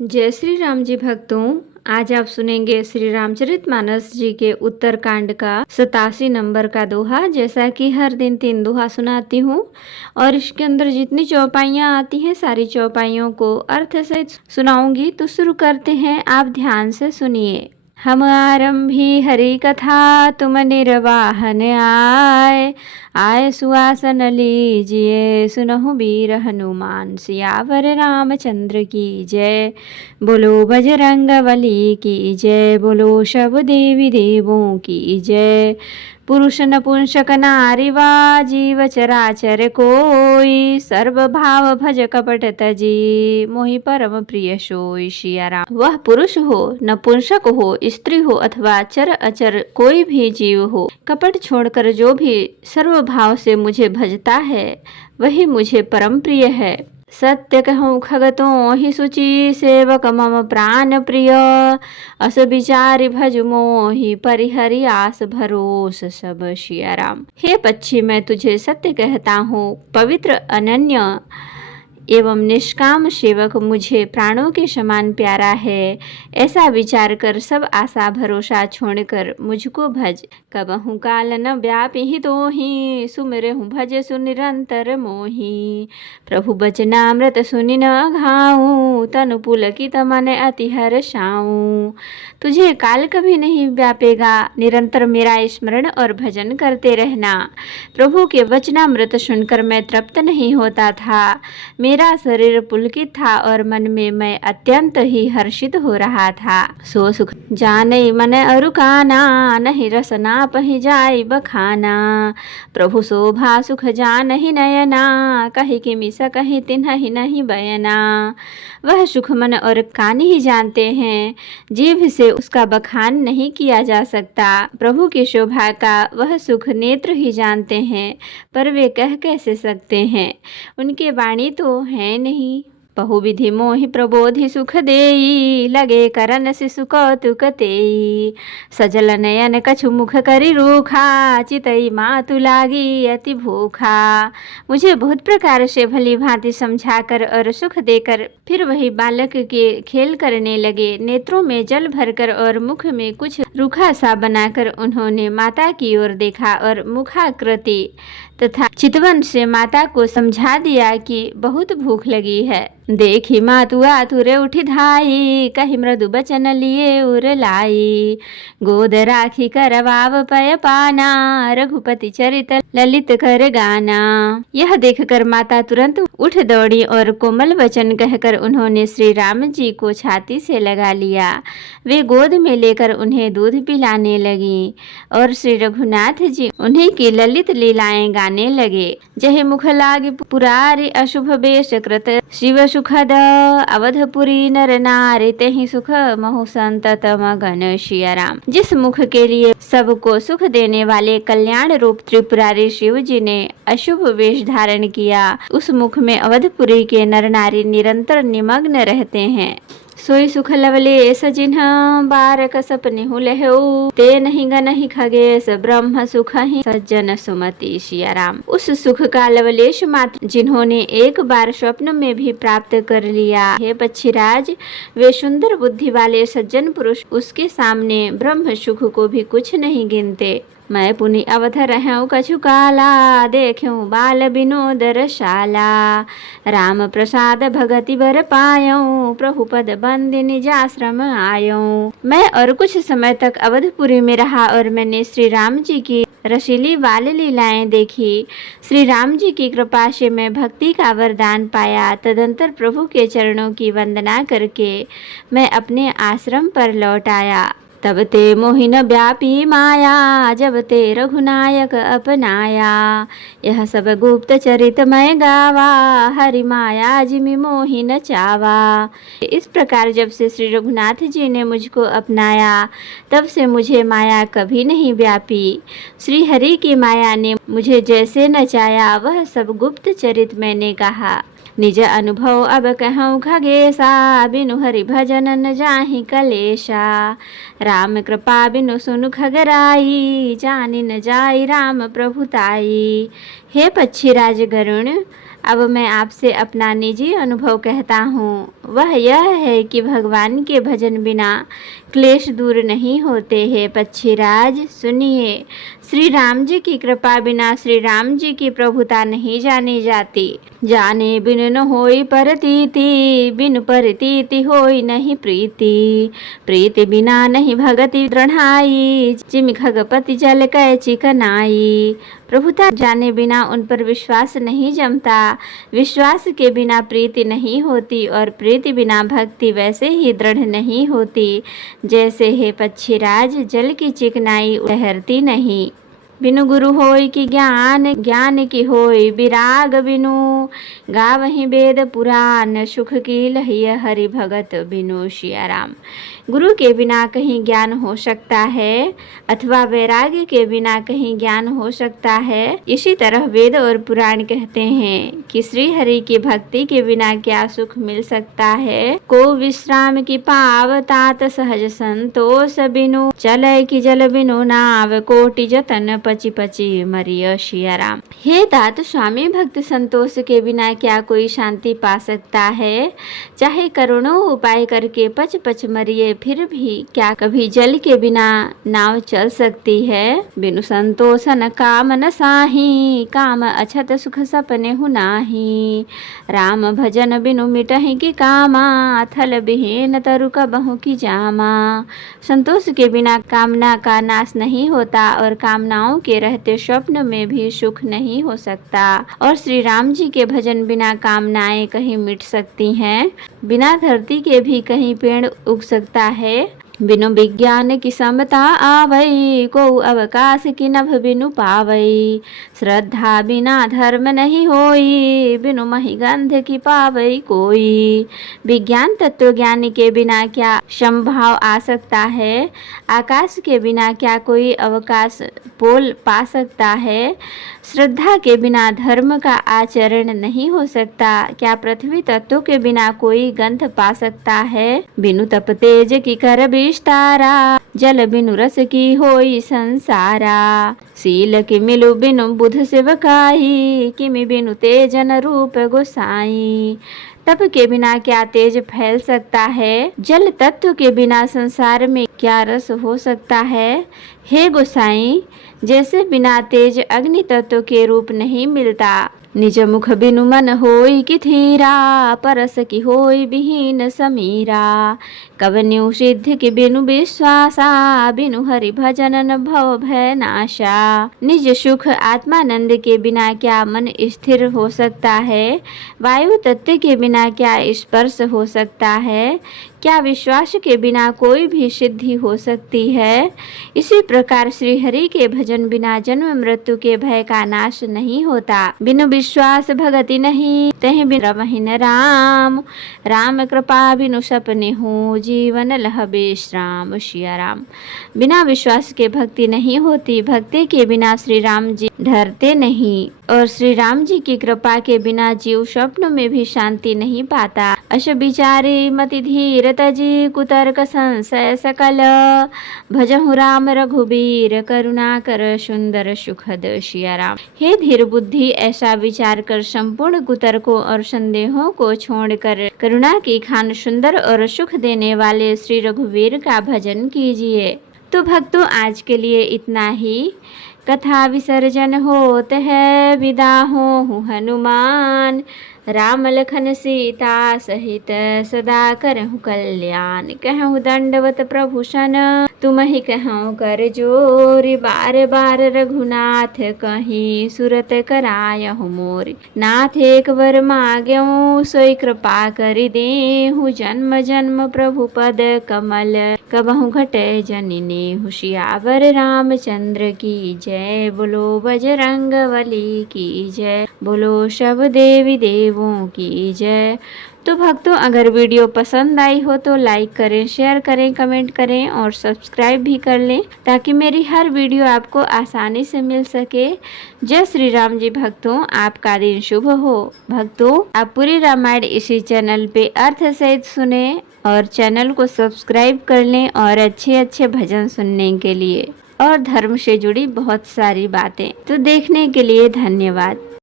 जय श्री राम जी भक्तों। आज आप सुनेंगे श्री रामचरितमानस जी के उत्तरकांड का 87 नंबर का दोहा। जैसा कि हर दिन 3 दोहा सुनाती हूँ और इसके अंदर जितनी चौपाइयाँ आती हैं सारी चौपाइयों को अर्थ सहित सुनाऊंगी। तो शुरू करते हैं, आप ध्यान से सुनिए। हम आरंभी हरि कथा तुम निर्वाहन आए, आए सुआसन लीजिए सुनहु वीर हनुमान, सियावर रामचंद्र की जय। बोलो बजरंग बली की जय, बोलो सब देवी देवों की जय। पुरुष नपुंसक नारीवा जीव चराचर कोई, सर्व भाव भज कपट तजी, मोहि परम प्रिय सोई। सिया राम। वह पुरुष हो, नपुंसक हो, स्त्री हो अथवा चर अचर कोई भी जीव हो, कपट छोड़कर जो भी सर्व भाव से मुझे भजता है वही मुझे परम प्रिय है। सत्य कहूँ खगतों ही सुचि, सेवक मम प्राण प्रिय, अस विचारि भज मोहि, परिहरि आस भरोस सब। सिया राम। हे पक्षी, मैं तुझे सत्य कहता हूँ, पवित्र अनन्य एवं निष्काम सेवक मुझे प्राणों के समान प्यारा है। ऐसा विचार कर सब आशा भरोसा छोड़कर मुझको भज। कबहु काल न व्यापि तोहि, सुमिरहु भज सुनिरंतर मोहि। प्रभु बचनामृत सुनि न घाऊं, तनु पुलकित मन अति हर्षाऊं। तुझे काल कभी नहीं व्यापेगा, निरंतर मेरा स्मरण और भजन करते रहना। प्रभु के वचनामृत सुनकर मैं तृप्त नहीं होता था, मेरा शरीर पुलकित था और मन में मैं अत्यंत ही हर्षित हो रहा था। सो सुख जाने मन अरुकाना, नहीं रसना पहि जाय बखाना। प्रभु शोभा सुख जानहि नयना, कहि किमि सकहि तिन्हि नहीं बयना। वह सुख मन और कान ही जानते हैं, जीभ से उसका बखान नहीं किया जा सकता। प्रभु की शोभा का वह सुख नेत्र ही जानते हैं, पर वे कह कैसे सकते हैं। उनके वाणी तो है नहीं। बहुविधि मोहि प्रबोधि सुख देई, लगे करन शिशु कौतुक तेई। सजल नयन कछु मुख करि रूखा, चितई मातु लागी अति भूखा। मुझे बहुत प्रकार से भली भांति समझाकर और सुख देकर फिर वही बालक के खेल करने लगे। नेत्रों में जल भरकर और मुख में कुछ रूखा सा बनाकर उन्होंने माता की ओर देखा और मुखाकृति तथा चितवन से माता को समझा दिया कि बहुत भूख लगी है। देखी मातु आतुर उठी धाई, कही मृदु बचन लिए उर लाई। गोद राखी करवाव पय पाना, रघुपति चरित ललित कर गाना। यह देखकर माता तुरंत उठ दौड़ी और कोमल वचन कहकर उन्होंने श्री राम जी को छाती से लगा लिया। वे गोद में लेकर उन्हें दूध पिलाने लगी और श्री रघुनाथ जी उन्हीं की ललित लीलाएं गाने लगे। जहे मुख लागे पुरारी, अशुभ वेश कृत शिव सुखद, अवधपुरी नर नारी तेहि सुख महु संतत मगन। सिया राम। जिस मुख के लिए सबको सुख देने वाले कल्याण रूप त्रिपुरारी शिव जी ने अशुभ वेश धारण किया, उस मुख में अवधपुरी के नर नारी निरंतर निमग्न रहते हैं। सोई सुख लवलेश जिन्ह, बारक सपनिहु लहऊ। ते नहीं गनहि खगेश, ब्रह्म सुख ही सज्जन सुमति। सिया राम। उस सुख का लवलेश मात्र जिन्होंने एक बार स्वप्न में भी प्राप्त कर लिया। हे पक्षीराज, वे सुंदर बुद्धि वाले सज्जन पुरुष उसके सामने ब्रह्म सुख को भी कुछ नहीं गिनते। मैं पुनि अवध रहूं कछु काला, देखूं बाल विनोद रसाला। राम प्रसाद भगति बर पायूं, प्रभु पद बंद निजाश्रम आयूं। मैं और कुछ समय तक अवधपुरी में रहा और मैंने श्री राम जी की रसीली बाल लीलाएं देखी। श्री राम जी की कृपा से मैं भक्ति का वरदान पाया। तदंतर प्रभु के चरणों की वंदना करके मैं अपने आश्रम पर लौट आया। तब ते मोहिन व्यापी माया, जब ते रघुनायक अपनाया। यह सब गुप्त चरित मैं गावा, हरि माया जिमि मोहिन चावा। इस प्रकार जब से श्री रघुनाथ जी ने मुझको अपनाया, तब से मुझे माया कभी नहीं व्यापी। श्री हरि की माया ने मुझे जैसे नचाया, वह सब गुप्त चरित मैंने कहा। निज अनुभव अब कहूँ खगेशा, बिनु हरि भजन न जाहि कलेशा। राम कृपा बिनु सुनु खगराई, जानि न जाई राम प्रभुताई। हे पक्षीराज गरुण, अब मैं आपसे अपना निजी अनुभव कहता हूँ। वह यह है कि भगवान के भजन बिना क्लेश दूर नहीं होते हैं। पक्षीराज सुनिए, श्री राम जी की कृपा बिना श्री राम जी की प्रभुता नहीं जानी जाती। जाने बिन न होई परतीति, बिन परतीति होई नहीं प्रीति। प्रीति बिना नहीं भगति दृढ़ाई, जिमि खगपति जल कै चिकनाई। प्रभुता जाने बिना उन पर विश्वास नहीं जमता, विश्वास के बिना प्रीति नहीं होती और प्रीति बिना भक्ति वैसे ही दृढ़ नहीं होती जैसे है पक्षीराज जल की चिकनाई ठहरती नहीं। बिनु गुरु होई की ज्ञान, ज्ञान की होई विराग। बिनु गावहि वेद पुराण, सुख की लहिय हरि भगत बिनु सिया राम। गुरु के बिना कहीं ज्ञान हो सकता है अथवा वैराग्य के बिना कहीं ज्ञान हो सकता है। इसी तरह वेद और पुराण कहते हैं कि श्री हरि की भक्ति के बिना क्या सुख मिल सकता है। को विश्राम की पाव, तात सहज संतोष। बिनु चले की जल बिनु नाव, कोटि जतन पची पची मरिय सिया राम। हे तात, स्वामी भक्त संतोष के बिना क्या कोई शांति पा सकता है। चाहे करोड़ों उपाय करके पच पच मरिए, फिर भी क्या कभी जल के बिना नाव चल सकती है। बिनु संतोष न काम न साही, काम अछत सुख सपने हु नाही। राम भजन बिनु मिटहि की कामा, थल बिहीन तरु कबहु की जामा। संतोष के बिना कामना का नाश नहीं होता और कामनाओं के रहते स्वप्न में भी सुख नहीं हो सकता। और श्री राम जी के भजन बिना कामनाएं कहीं मिट सकती हैं। बिना धरती के भी कहीं पेड़ उग सकता है। बिनु विज्ञान की समता आवई, को अवकाश की नभ बिनु पावई। श्रद्धा बिना धर्म नहीं होई, बिनु महिगंध की पावई कोई। विज्ञान तत्व ज्ञानी के बिना क्या संभाव आ सकता है। आकाश के बिना क्या कोई अवकाश पोल पा सकता है। श्रद्धा के बिना धर्म का आचरण नहीं हो सकता। क्या पृथ्वी तत्व के बिना कोई गंध पा सकता है। बिनु तप तेज की कर विस्तारा, जल बिनु रस की होई संसारा। शील की मिलु बिनु बुध सेवकाई, किमि बिनु तेजन रूप गोसाई। तप के बिना क्या तेज फैल सकता है। जल तत्व के बिना संसार में क्या रस हो सकता है। हे गोसाई, जैसे बिना तेज अग्नि तत्व के रूप नहीं मिलता। निज मुख बिनु मन होई की थीरा, परस की होई विहीन समीरा। कवन्यु सिद्ध की बिनु विश्वासा, बिनु हरि भजन न भव भय नाशा। निज सुख आत्मानंद के बिना क्या मन स्थिर हो सकता है। वायु तत्व के बिना क्या स्पर्श हो सकता है। क्या विश्वास के बिना कोई भी सिद्धि हो सकती है। इसी प्रकार श्री हरि के भजन बिना जन्म मृत्यु के भय का नाश नहीं होता। बिनु विश्वास भगति नहीं, तहि बिन रमहि न राम। राम कृपा बिनु सपने हो, जीवन लह विश्राम सिया राम। बिना विश्वास के भक्ति नहीं होती। भक्ति के बिना श्री राम जी डरते नहीं और श्री राम जी की कृपा के बिना जीव स्वप्न में भी शांति नहीं पाता। अश विचारे मति धीर तजी, कुतर्क संशय सकल। भजहु राम रघुबीर, करुणा कर सुंदर सुखद सिया राम। हे धीर बुद्धि, ऐसा विचार कर संपूर्ण कुतर्कों और संदेहों को छोड़कर करुणा की खान सुंदर और सुख देने वाले श्री रघुवीर का भजन कीजिए। तो भक्तों, आज के लिए इतना ही। कथा विसर्जन होत है, विदा हो हनुमान। राम लखन सीता सहित सदा करहु कल्याण। कहूँ दंडवत प्रभु सन, तुम ही कहूँ कर जोर। बार बार रघुनाथ कहीं, सुरत करायहु मोर। नाथ एक वर माग्यऊ, सोई कृपा कर देहु। जन्म जन्म प्रभु पद कमल, कबहु घटे जननी। हुशियावर रामचंद्र की जय, बोलो बजरंगबली की जय, बोलो सब देवी देवों की जय। तो भक्तों, अगर वीडियो पसंद आई हो तो लाइक करें, शेयर करें, कमेंट करें और सब्सक्राइब भी कर लें, ताकि मेरी हर वीडियो आपको आसानी से मिल सके। जय श्री राम जी। भक्तों, आपका दिन शुभ हो। भक्तों, आप पूरी रामायण इसी चैनल पे अर्थ सहित सुने और चैनल को सब्सक्राइब कर लें और अच्छे अच्छे भजन सुनने के लिए और धर्म से जुड़ी बहुत सारी बातें। तो देखने के लिए धन्यवाद।